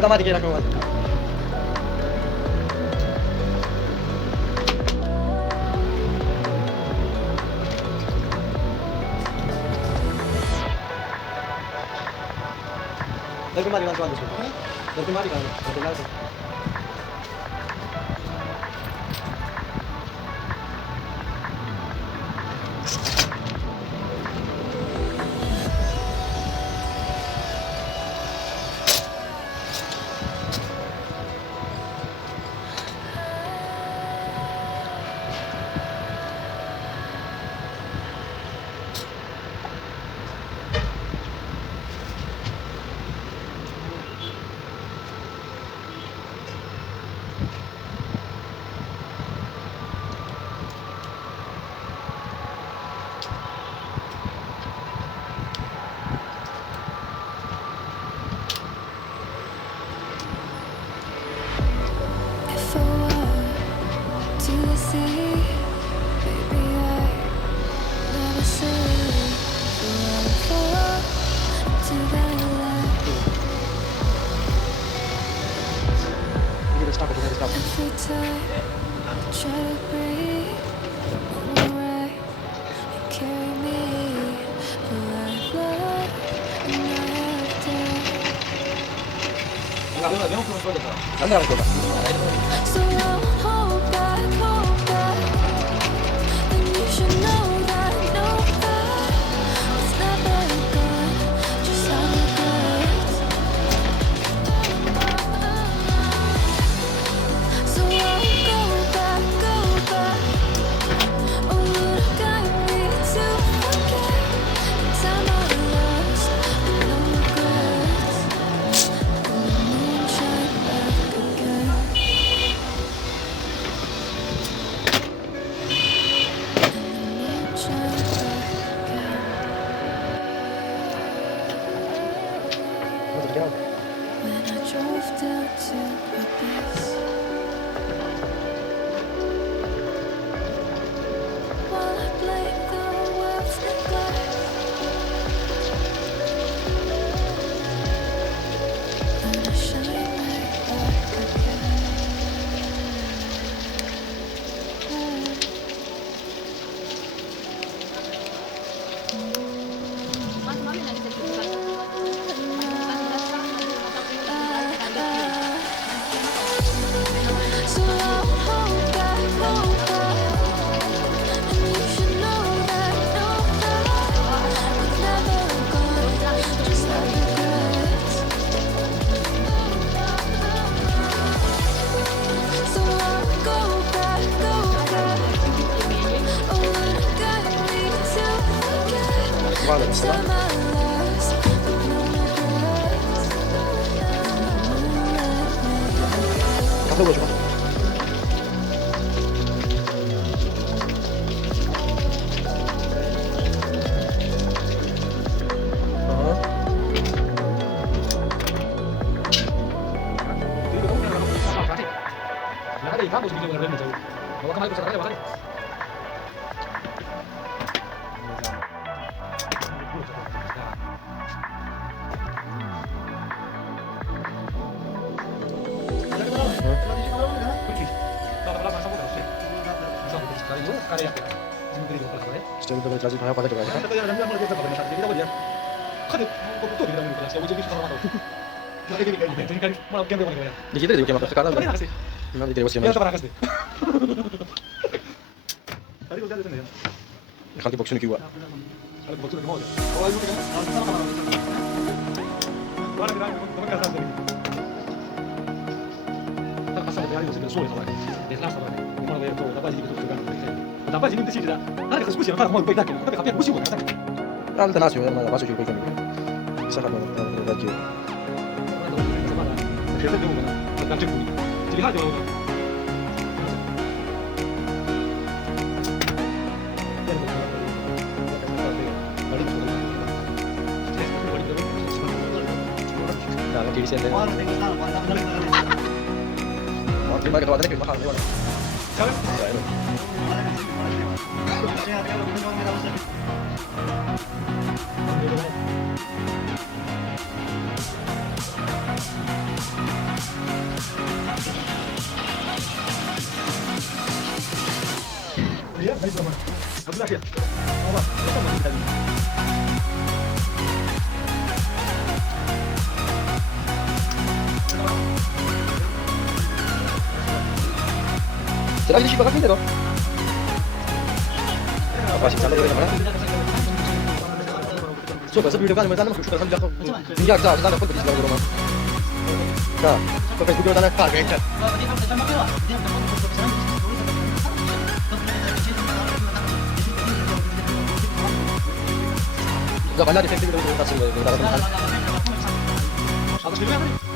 Gue mati kira keluar. Dari kemari kan tuan. Dari kemari kan. Dari laut. Andiamo ancora. Apa gua coba? Kampus video benar-benar jauh. Bawa kemari ke sana ya, makanya. Kita udah berjelasin banyak pada juga. Di kita juga masuk sekarang. Nanti tidak bersih. Nanti box ini juga. Internazionale, ma la base ci puoi cambiare. Chissà come non ragione. Dai, non ti risente. Prima che trovate che ma guarda. Iya, baik teman. Abdullah ya. Allah, kita masih tadi. Será que deixa pra cá dentro. Apa sih sama dengan mana? Coba sebelum kan mana masuk sudah jatuh. Tinggal kita dapat di dalam rumah. Nah, sampai video tanah kah kan? Sudah banyak di sini kita kasih. Apa sih